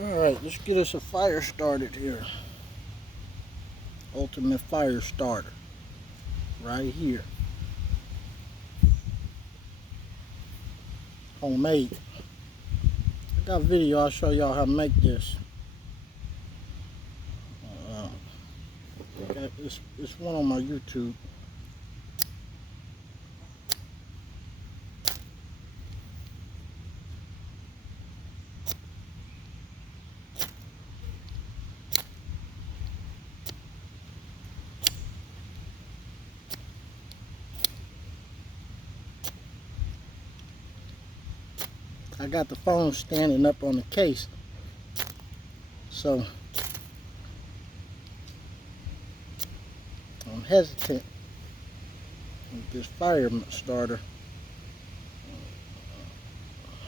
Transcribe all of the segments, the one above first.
Alright, let's get us a fire started here. Ultimate fire starter. Right here. Homemade. I got a video, I'll show y'all how to make this. It's one on my YouTube. I got the phone standing up on the case, so I'm hesitant with this fire starter.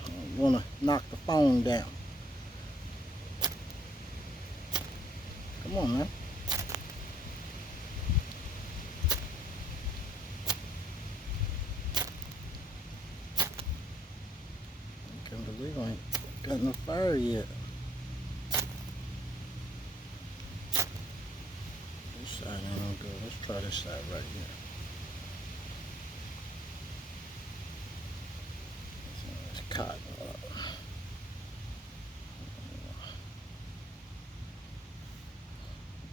I want to knock the phone down. Come on, man. I can't believe I ain't got no fire yet. This side ain't good. Let's try this side right here. It's cotton up.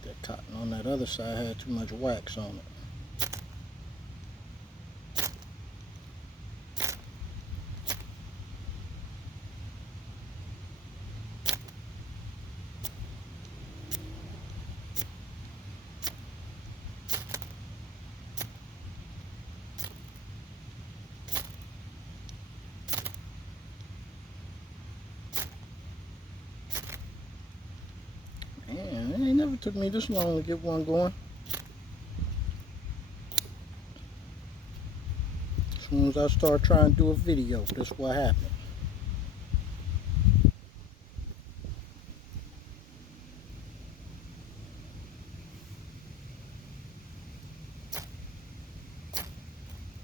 That cotton on that other side had too much wax on it. Man, it ain't never took me this long to get one going. As soon as I start trying to do a video, that's what happened.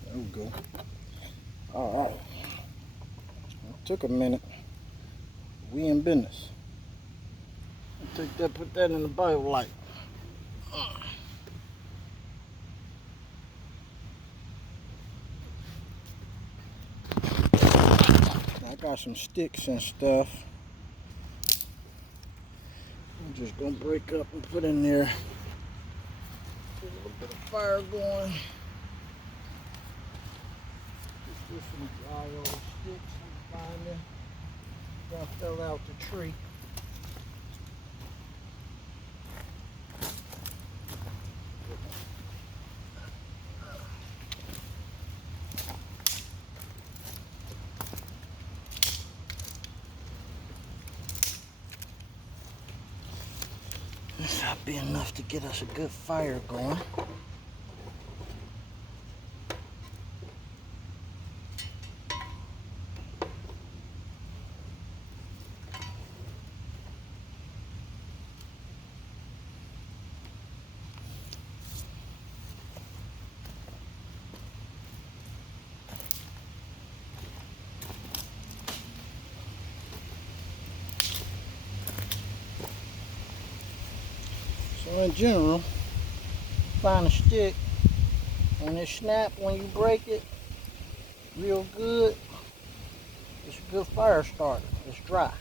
There we go. Alright. It took a minute. We in business. Take that, put that in the bio light. I got some sticks and stuff. I'm just gonna break up and put in there. Get a little bit of fire going. Just some dry old sticks I'm finding. That fell out the tree. This ought be enough to get us a good fire going. So in general, find a stick, when it snap, when you break it real good, it's a good fire starter. It's dry.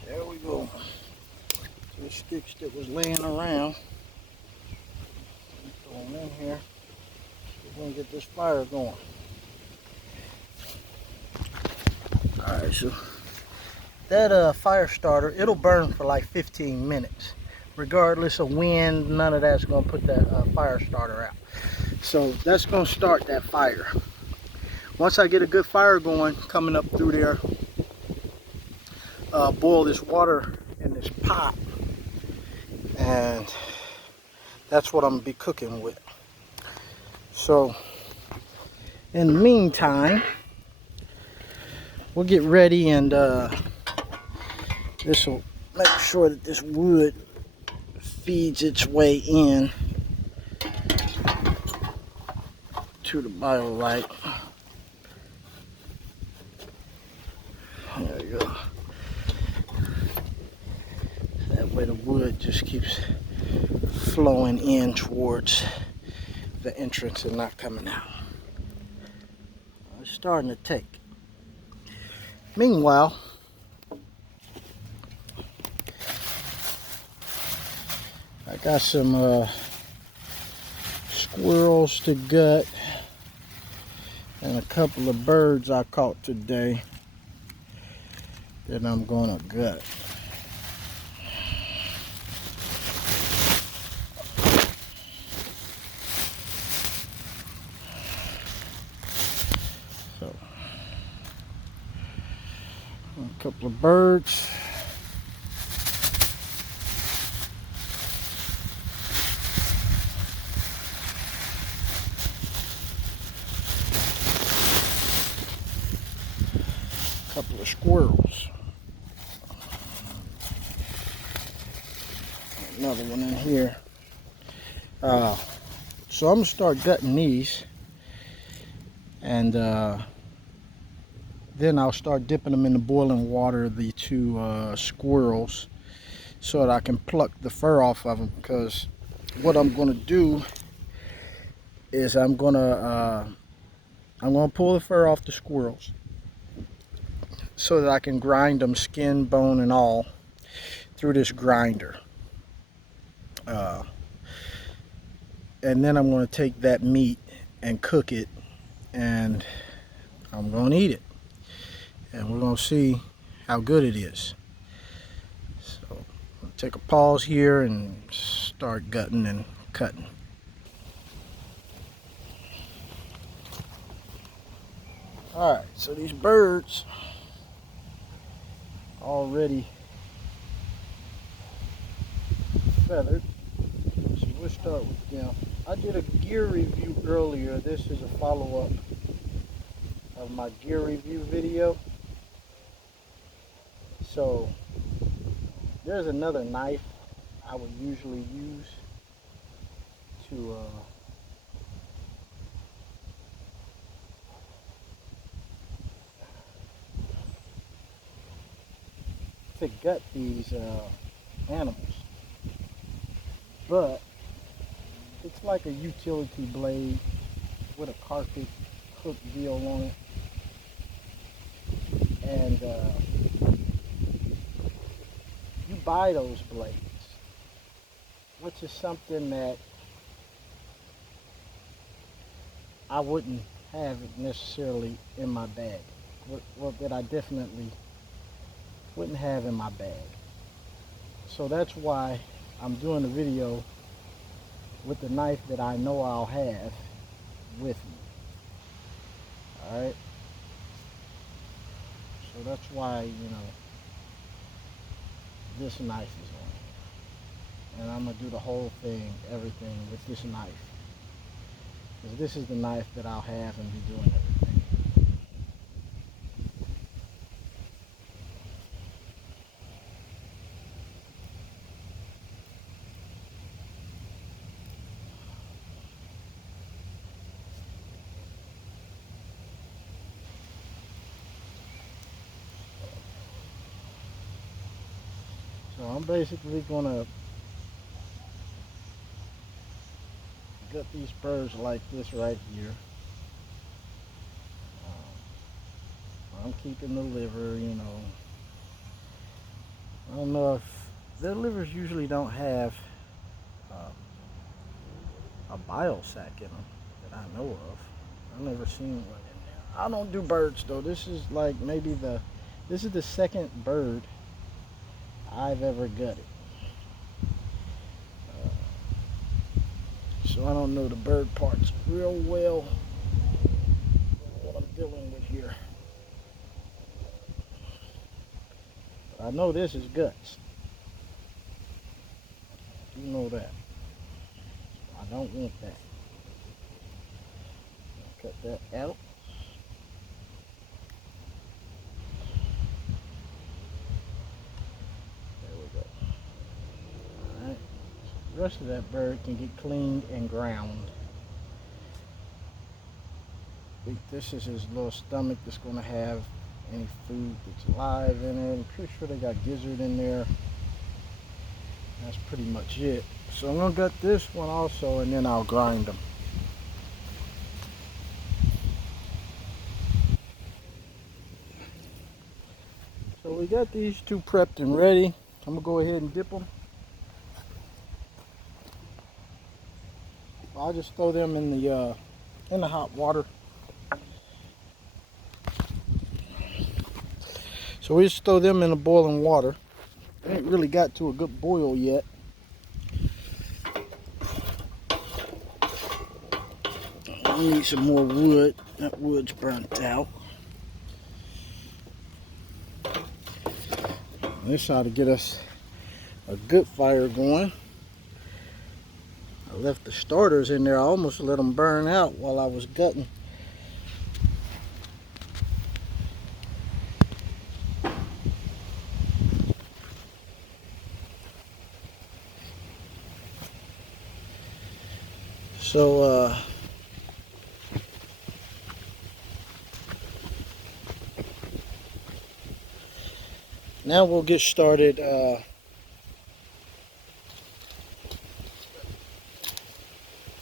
So there we go. So the sticks that was laying around, throw them in here. We're gonna get this fire going. Alright, so that fire starter, it'll burn for like 15 minutes. Regardless of wind, none of that's going to put that fire starter out. So that's going to start that fire. Once I get a good fire going, coming up through there, boil this water in this pot. And that's what I'm going to be cooking with. So in the meantime, we'll get ready, and this will make sure that this wood feeds its way in to the BioLite. you go. That way the wood just keeps flowing in towards the entrance and not coming out. It's starting to take. Meanwhile, I got some squirrels to gut and a couple of birds I caught today that I'm gonna gut. So, a couple of birds. Couple of squirrels. Another one in here. So I'm gonna start gutting these, and then I'll start dipping them in the boiling water, the two squirrels, so that I can pluck the fur off of them. Because what I'm gonna do is I'm gonna pull the fur off the squirrels, so that I can grind them skin, bone, and all through this grinder. And then I'm going to take that meat and cook it, and I'm going to eat it. And we're going to see how good it is. So I'll take a pause here and start gutting and cutting. Alright, so these birds already feathered, so we'll start with them. I did a gear review earlier. This is a follow-up of my gear review video. So there's another knife I would usually use to gut these animals, but it's like a utility blade with a carpet hook deal on it, and you buy those blades, which is something that I wouldn't have necessarily in my bag. What that I definitely wouldn't have in my bag. So that's why I'm doing a video with the knife that I know I'll have with me. Alright? So that's why, this knife is on. And I'm going to do the whole thing, everything with this knife. Because this is the knife that I'll have and be doing everything. So I'm basically going to gut these birds like this right here. I'm keeping the liver, I don't know if their livers usually don't have a bile sac in them that I know of. I've never seen one in there. I don't do birds though. This is like maybe this is the second bird I've ever gutted. So I don't know the bird parts real well, what I'm dealing with here. But I know this is guts. You know that. I don't want that. Cut that out. There we go. Alright. The rest of that bird can get cleaned and ground. This is his little stomach that's going to have any food that's live in it. I'm pretty sure they got gizzard in there. That's pretty much it. So I'm gonna gut this one also, and then I'll grind them. So we got these two prepped and ready. I'm gonna go ahead and dip them. I'll just throw them in the hot water. So we just throw them in the boiling water. It ain't really got to a good boil yet. We need some more wood. That wood's burnt out. This ought to get us a good fire going. I left the starters in there. I almost let them burn out while I was gutting. So now we'll get started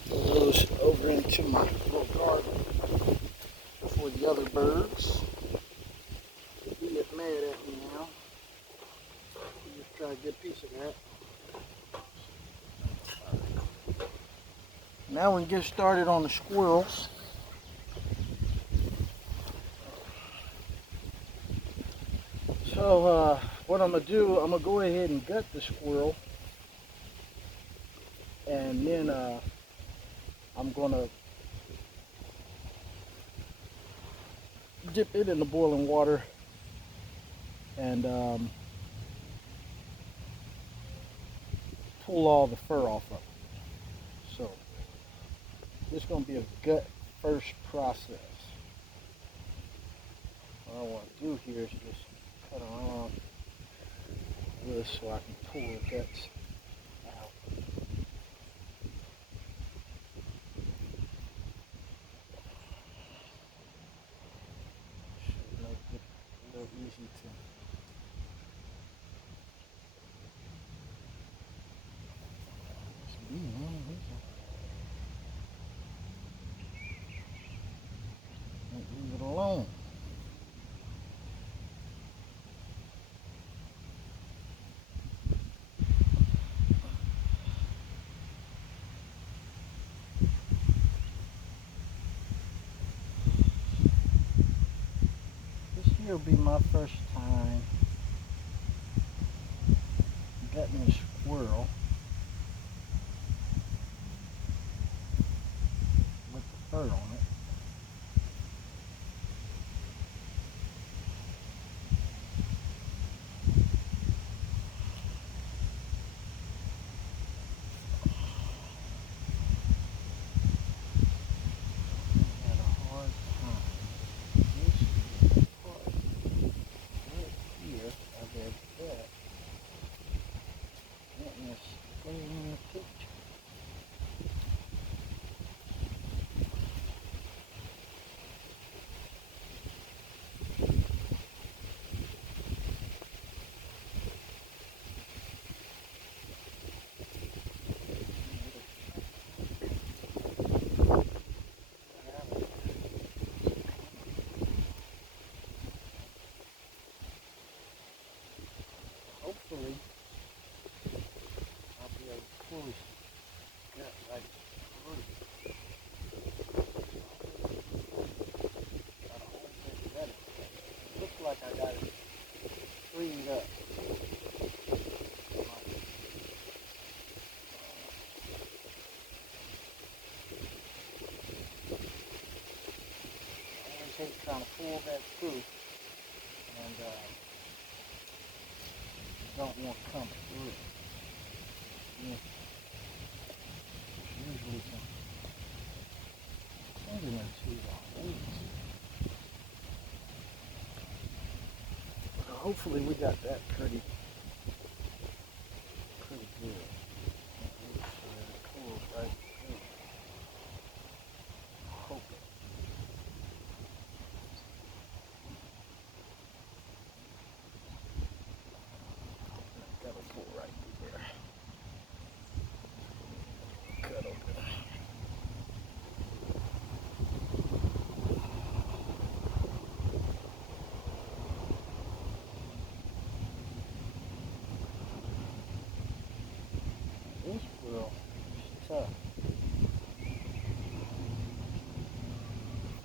those over into my little garden for the other birds. You get mad at me now. You just try to get a piece of that. Now we can get started on the squirrels. So what I'm gonna do, I'm gonna go ahead and gut the squirrel, and then I'm gonna dip it in the boiling water and pull all the fur off of it. So this is gonna be a gut first process. What I want to do here is just cut around this so I can pull the guts out. Should make it a little easy to leave it alone. This here will be my first time gutting a squirrel with the fur on it. Hopefully, I'll be able to pull this gut right through. Got a whole bit better. Looks like I got it freed up. I always hate trying to pull that through, and don't want to come through. Yeah. Usually some tendencies are weak. So hopefully we got that pretty good. Make sure it pulls right through. Hope it.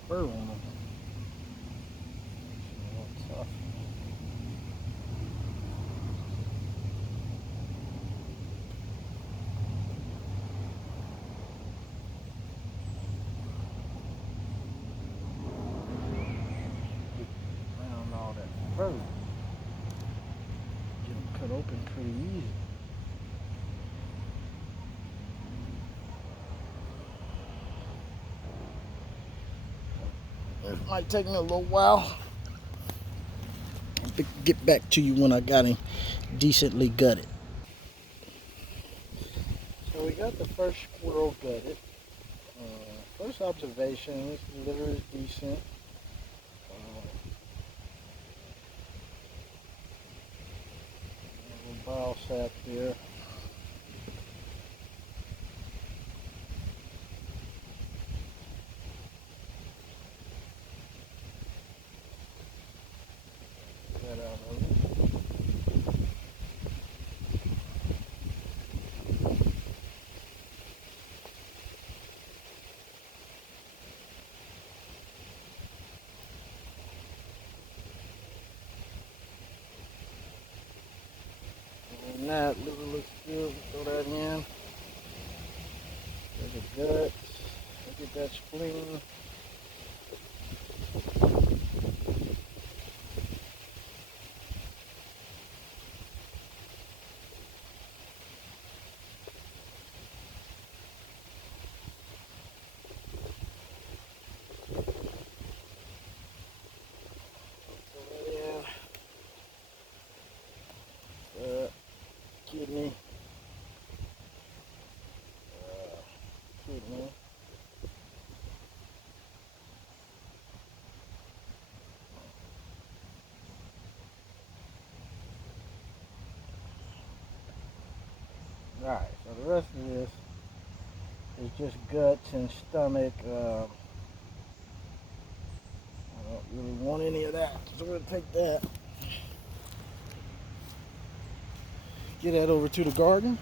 fur on them. Tough. Around all that fur. Get them cut open pretty easy. It might take me a little while to get back to you when I got him decently gutted. So we got the first squirrel gutted. First observation, this liver is decent. A little bile sac there. That out of it. And that liver looks good. Throw that in. There's the guts. Look at that spleen. Kidney. Kidney. Alright, so the rest of this is just guts and stomach. I don't really want any of that, so we're going to take that. Get that over to the garden.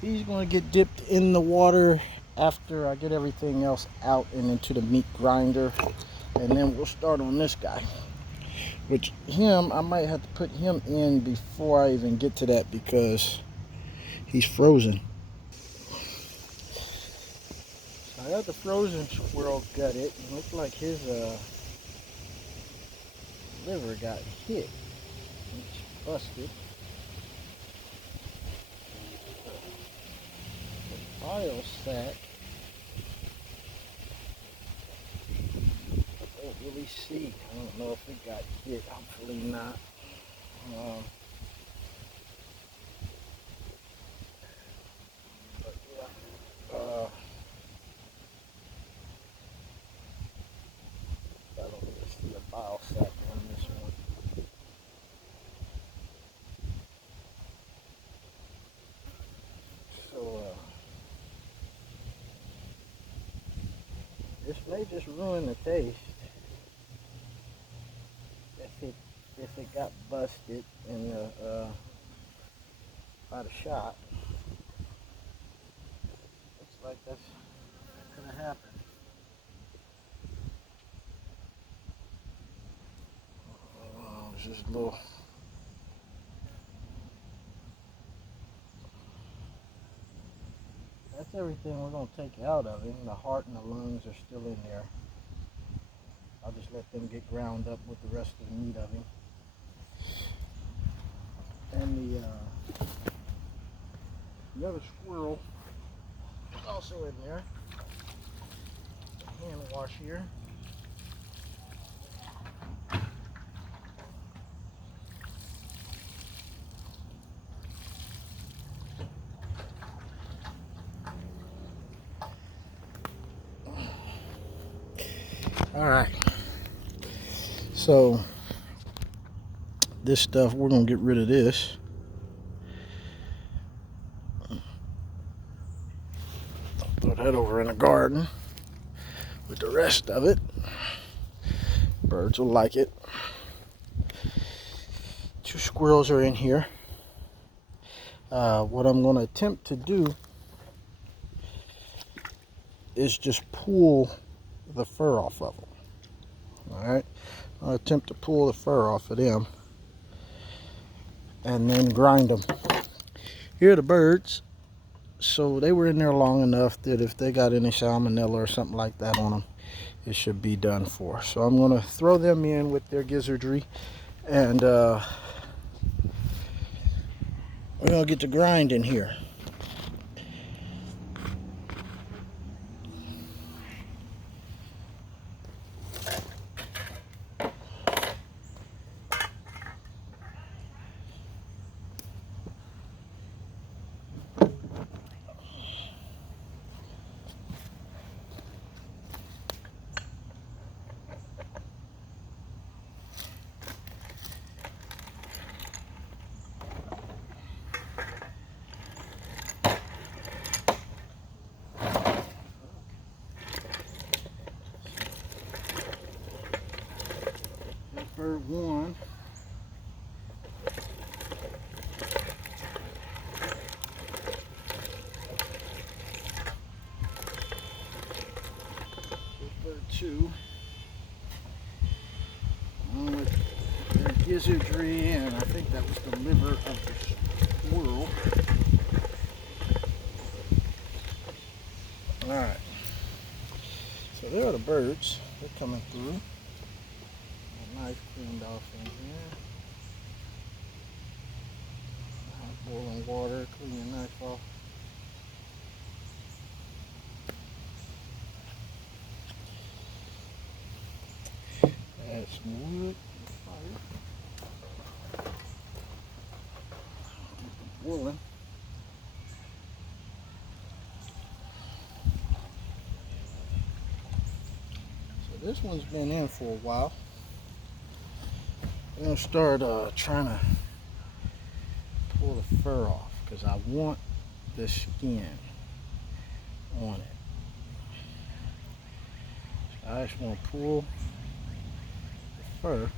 He's going to get dipped in the water after I get everything else out and into the meat grinder. And then we'll start on this guy. Which I might have to put him in before I even get to that because he's frozen. I got the frozen squirrel gutted. It looked like his liver got hit. It's busted. The bile sac, I don't really see. I don't know if it got hit. Hopefully not. But yeah. I don't really see a bile sac on this one. So this may just ruin the taste if it got busted in the by the shot. Looks like that's gonna happen. Just a little. That's everything we're gonna take out of him. The heart and the lungs are still in there. I'll just let them get ground up with the rest of the meat of him. And the other squirrel is also in there. Hand wash here. All right. So this stuff, we're gonna get rid of this. Throw that over in the garden with the rest of it. Birds will like it. 2 squirrels are in here. What I'm going to attempt to do is just pull the fur off of them. Alright, I'll attempt to pull the fur off of them and then grind them. Here are the birds. So they were in there long enough that if they got any salmonella or something like that on them, it should be done for. So I'm going to throw them in with their gizzardry, and we're going to get to grinding here. Bird one. Bird two. With their gizzardry, and I think that was the liver of the squirrel. Alright. So there are the birds. They're coming through. Knife cleaned off in here. Hot boiling water, clean your knife off. Add some wood, fire. Keep it boiling. So this one's been in for a while. I'm going to start trying to pull the fur off because I want the skin on it. So I just want to pull the fur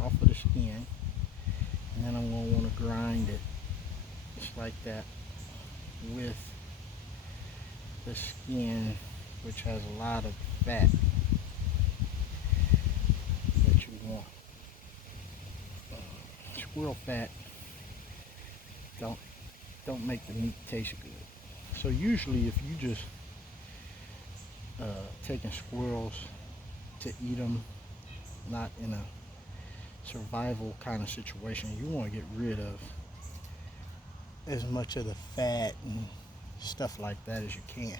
off of the skin, and then I'm going to want to grind it just like that with the skin, which has a lot of fat that you want. Squirrel fat don't make the meat taste good. So usually if you just taking squirrels to eat them, not in a survival kind of situation, you want to get rid of as much of the fat and stuff like that as you can.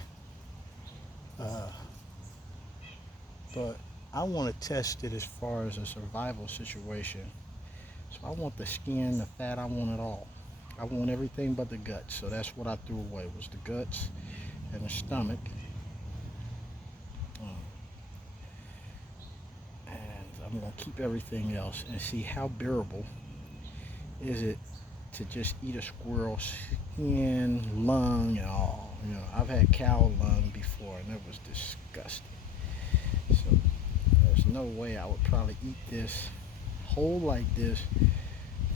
But I want to test it as far as a survival situation. So I want the skin, the fat, I want it all. I want everything but the guts. So that's what I threw away, was the guts and the stomach. And I'm going to keep everything else and see how bearable is it to just eat a squirrel skin, lung, and all. You know, I've had cow lung before and it was disgusting. So there's no way I would probably eat this whole like this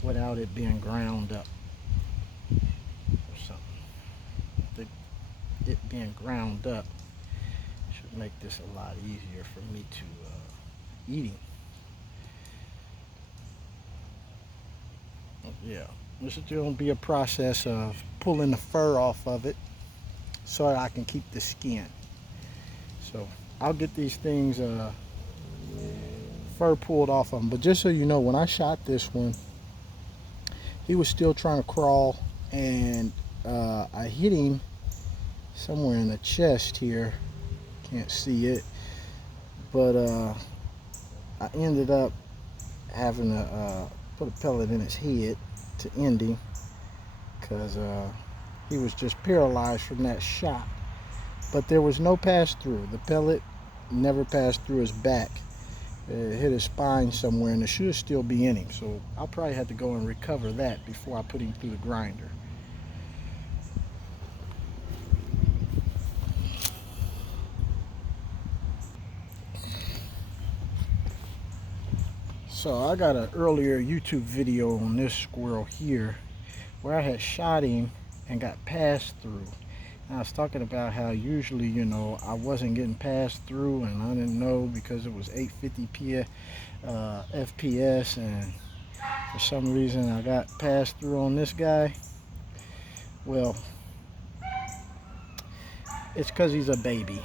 without it being ground up or something. It being ground up should make this a lot easier for me to eating. Yeah, this is going to be a process of pulling the fur off of it so that I can keep the skin. So I'll get these things fur pulled off of him. But just so you know, when I shot this one, he was still trying to crawl, and I hit him somewhere in the chest here. Can't see it, but I ended up having to put a pellet in his head to end him because he was just paralyzed from that shot. But there was no pass through. The pellet never passed through his back. It hit his spine somewhere, and it should still be in him. So I'll probably have to go and recover that before I put him through the grinder. So I got an earlier YouTube video on this squirrel here where I had shot him and got passed through. I was talking about how usually, you know, I wasn't getting passed through and I didn't know because it was 850 FPS, and for some reason I got passed through on this guy. Well, it's because he's a baby.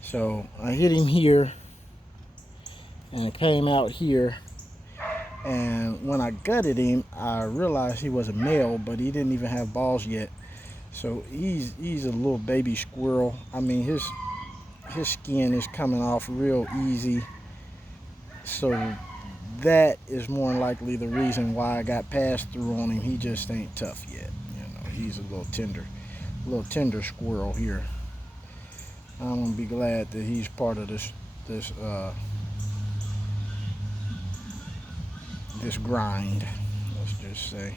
So I hit him here and it came out here. And when I gutted him, I realized he was a male, but he didn't even have balls yet. So he's a little baby squirrel. I mean, his skin is coming off real easy. So that is more than likely the reason why I got passed through on him. He just ain't tough yet. You know, he's a little tender squirrel here. I'm gonna be glad that he's part of this grind. Let's just say.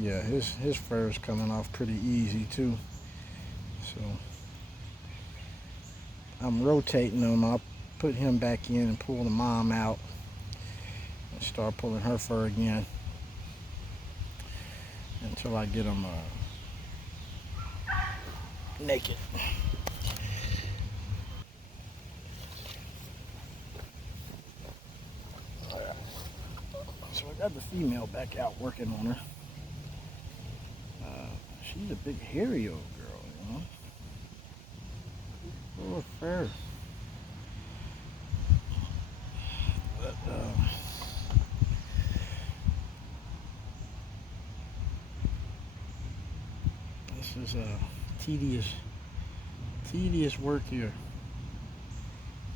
Yeah, his fur is coming off pretty easy too. So I'm rotating him. I'll put him back in and pull the mom out and start pulling her fur again until I get him naked. So I got the female back out working on her. She's a big hairy old girl, you know. Full of fur. But this is a tedious work here,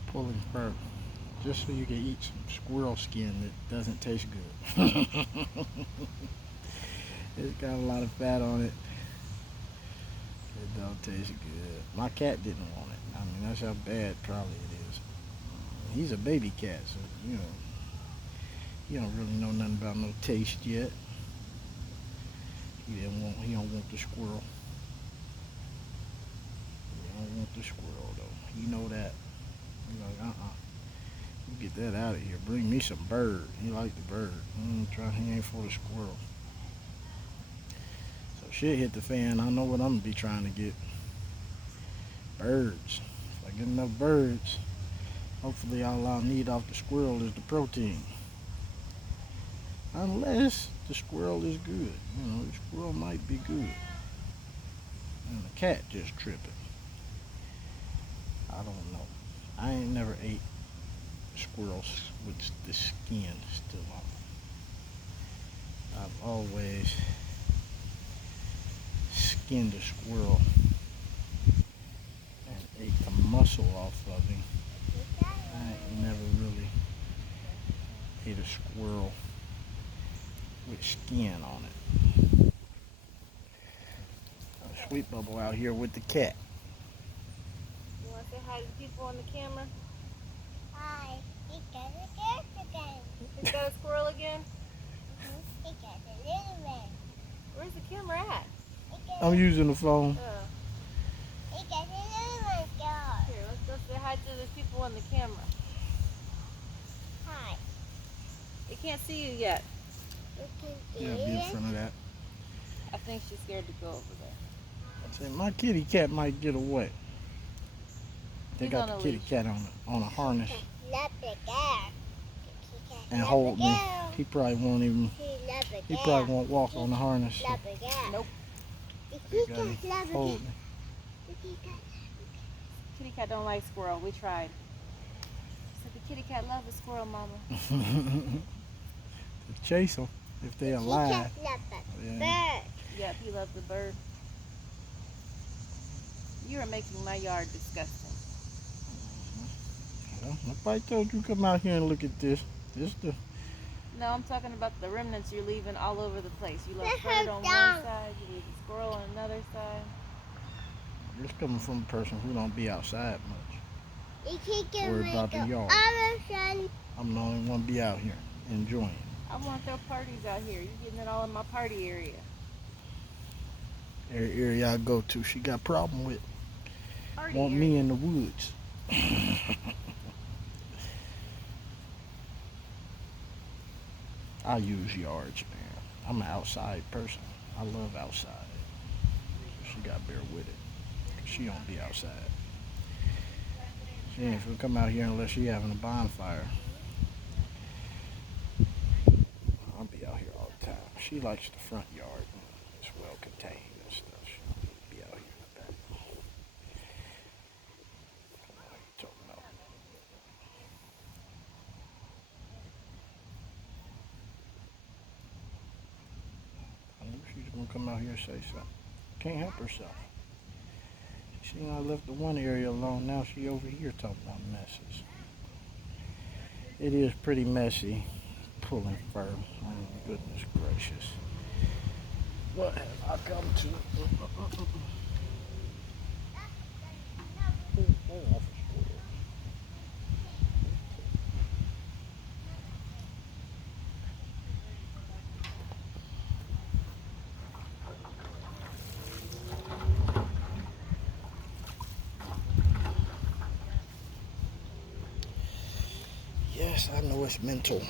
pulling fur, just so you can eat some squirrel skin that doesn't taste good. It's got a lot of fat on it. It don't taste good. My cat didn't want it. I mean, that's how bad probably it is. He's a baby cat, so you know, he don't really know nothing about no taste yet. He don't want the squirrel. He don't want the squirrel though. You know that. He's like, you get that out of here. Bring me some bird. He like the bird. He ain't for the squirrel. So shit hit the fan. I know what I'm gonna be trying to get. Birds. If I get enough birds, hopefully all I'll need off the squirrel is the protein. Unless the squirrel is good. You know, the squirrel might be good. And the cat just tripping. I don't know. I ain't never ate squirrels with the skin still on. I've always skinned a squirrel and ate the muscle off of him. I ain't never really ate a squirrel with skin on it. Sweet Bubble out here with the cat. You want to say hi to people on the camera? Hi. He got a cat again. He's got a squirrel again? He got a little one. Where's the camera at? I'm using the phone. He got a little one, girl. Here, let's go say hi to the people on the camera. Hi. They can't see you yet. You can Yeah, see be in it. front of that. I think she's scared to go over there. I said, my kitty cat might get away. They He's got on the a kitty leash. cat on a harness Love the girl. and hold me. He probably won't even. He probably won't walk on the harness. So Love the girl. Nope. The he kitty gotta cat love the hold girl. me. The kitty cat. Kitty cat don't like squirrel. We tried. She said the kitty cat loves a squirrel, mama. To chase them if they The alive. kitty cat love the Yeah. bird. Yep, he loves the bird. You are making my yard disgusting. Well, nobody told you to come out here and look at this. This the No, I'm talking about the remnants you're leaving all over the place. You left Let bird her on one down. side, you leave the squirrel on another side. this coming from a person who don't be outside much. The kitty cat Worried about the make yard. other son. I'm the only one be out here enjoying. I want to throw parties out here. You're getting it all in my party area. Every area I go to, she got problem with. Party Want area. me in the woods. I use yards, man. I'm an outside person. I love outside. She got to bear with it. She don't be outside. She ain't gonna come out here unless she having a bonfire. I'll be out here all the time. She likes the front yard. It's well contained and stuff. She'll be out here in the back. What are you talking about? I knew she was gonna come out here and say something. Can't help herself. She not left the one area alone. Now she over here talking about messes. It is pretty messy pulling fur. Oh, goodness gracious. What have I come to? Yes, I know it's mental.